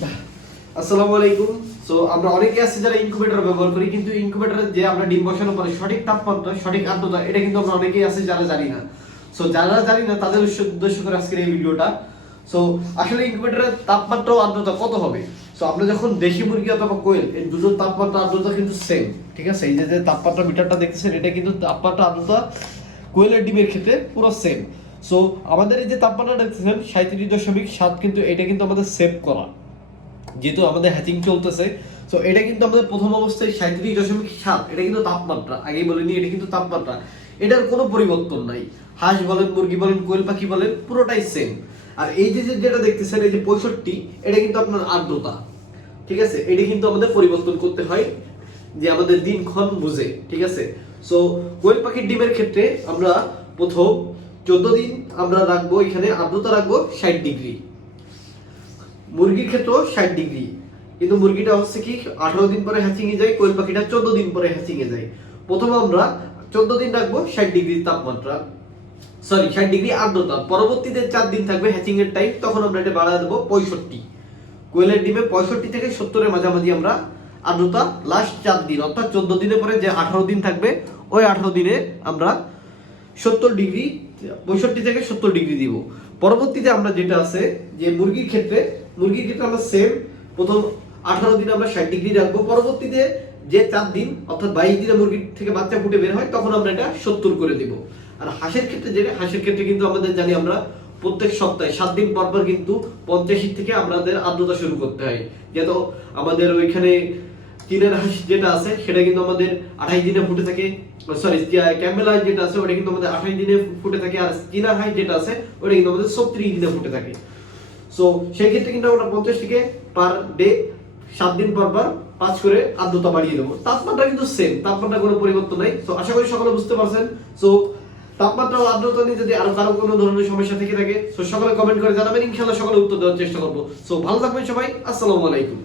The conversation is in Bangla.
আসসালামু আলাইকুম। সো আমরা অনেকে আছে যারা ইনকিউবেটর ব্যবহার করি, কিন্তু ইনকিউবেটরে যে আমরা ডিম বসানোর পরে সঠিক তাপমাত্রা, সঠিক আর্দ্রতা, এটা কিন্তু আমরা অনেকেই আছে যারা জানি না। সো যারা জানি না তাদের উদ্দেশ্য করে আজকের এই ভিডিওটা। সো আসলে ইনকিউবেটরের তাপমাত্রা ও আর্দ্রতা কত হবে? সো আমরা যখন দেশি মুরগি অথবা কোয়েল, এই দুটোর তাপমাত্রা আর্দ্রতা কিন্তু সেম, ঠিক আছে? এই যে তাপমাত্রা মিটারটা দেখতেছেন, এটা কিন্তু তাপমাত্রা আর্দ্রতা কোয়েলের ডিমের ক্ষেত্রে পুরো সেম। সো আমাদের এই যে তাপমাত্রা দেখতেছেন 37.7, কিন্তু এটা কিন্তু আমাদের সেভ করা, যেহেতু আমাদের হ্যাচিং চলতেছে। সো এটা কিন্তু আমাদের প্রথম অবস্থায় 37.7, এটা কিন্তু তাপমাত্রা, আগেই বলিনি, এটা কিন্তু তাপমাত্রা, এটার কোনো পরিবর্তন নাই। হাঁস বলেন, মুরগি বলেন, কোয়েল পাখি বলেন, পুরোটাই সেম। আর এই যে যেটা দেখতেছেন, এই যে 65, এটা কিন্তু আপনার আর্দ্রতা, ঠিক আছে? এটা কিন্তু আমাদের পরিবর্তন করতে হয় যে আমাদের দিনক্ষণ বুঝে, ঠিক আছে? সো কোয়েল পাখির ডিমের ক্ষেত্রে আমরা প্রথম 14 দিন আমরা রাখবো, এখানে আর্দ্রতা রাখবো 60°। মুরগির ক্ষেত্রেও 60°, কিন্তু মুরগিটা হচ্ছে কি 18 দিন পরে হ্যাচিং এ যায়, কোয়েল পাখিটা 14 দিন পরে হ্যাচিং এ যায়। প্রথমে আমরা 14 দিন রাখবো 60° তাপমাত্রা, 60° আর্দ্রতা। পরবর্তীতে 4 দিন থাকবে হ্যাচিং এর টাইম, তখন আমরা এটা বাড়ায় দেবো 65। কোয়েলের ডিমে 65 থেকে 70 এর মাঝামাঝি আমরা আর্দ্রতা লাস্ট 4 দিন, অর্থাৎ 14 দিনের পরে যে 18 দিন থাকবে, ওই 18 দিনে আমরা 70°, 65 থেকে 70° দিব। পরবর্তীতে আমরা যেটা আছে যে মুরগির ক্ষেত্রে আমরা সেম, প্রথম 18 দিন আমরা 60° রাখবো। পরবর্তীতে যে 4 দিন অর্থাৎ 22 দিনে মুরগির থেকে বাচ্চা ফুটে বের হয়, তখন আমরা এটা 70 করে দিব। আর হাঁসের ক্ষেত্রে কিন্তু আমাদের জানি আমরা প্রত্যেক সপ্তাহে 7 দিন পর পর কিন্তু 85 থেকে আমাদের আর্দ্রতা শুরু করতে হয়। যেহেতু আমাদের ওইখানে চীনের হাঁস যেটা আছে সেটা কিন্তু আমাদের 28 দিনে ফুটে থাকে, ক্যাম্বেল হাঁস যেটা আছে ওটা কিন্তু আমাদের 28 দিনে ফুটে থাকে, আর চীনা হাঁস যেটা আছে ওটা কিন্তু আমাদের 36 দিনে ফুটে থাকে। সো সেই ক্ষেত্রে কিন্তু আমরা 50 থেকে পার ডে 7 দিন পর পর 5 করে আর্দ্রতা বাড়িয়ে দেবো। তাপমাত্রা কিন্তু সেম, তাপমাত্রা কোনো পরিবর্তন নাই। সো আশা করি সকলে বুঝতে পারছেন। সো তাপমাত্রা ও আর্দ্রতা নিয়ে যদি আরো কারো কোনো ধরনের সমস্যা থেকে থাকে, সো সকলে কমেন্ট করে জানাবেন, ইনশাআল্লাহ সকলে উত্তর দেওয়ার চেষ্টা করবো। সো ভালো থাকবেন সবাই, আসসালামু আলাইকুম।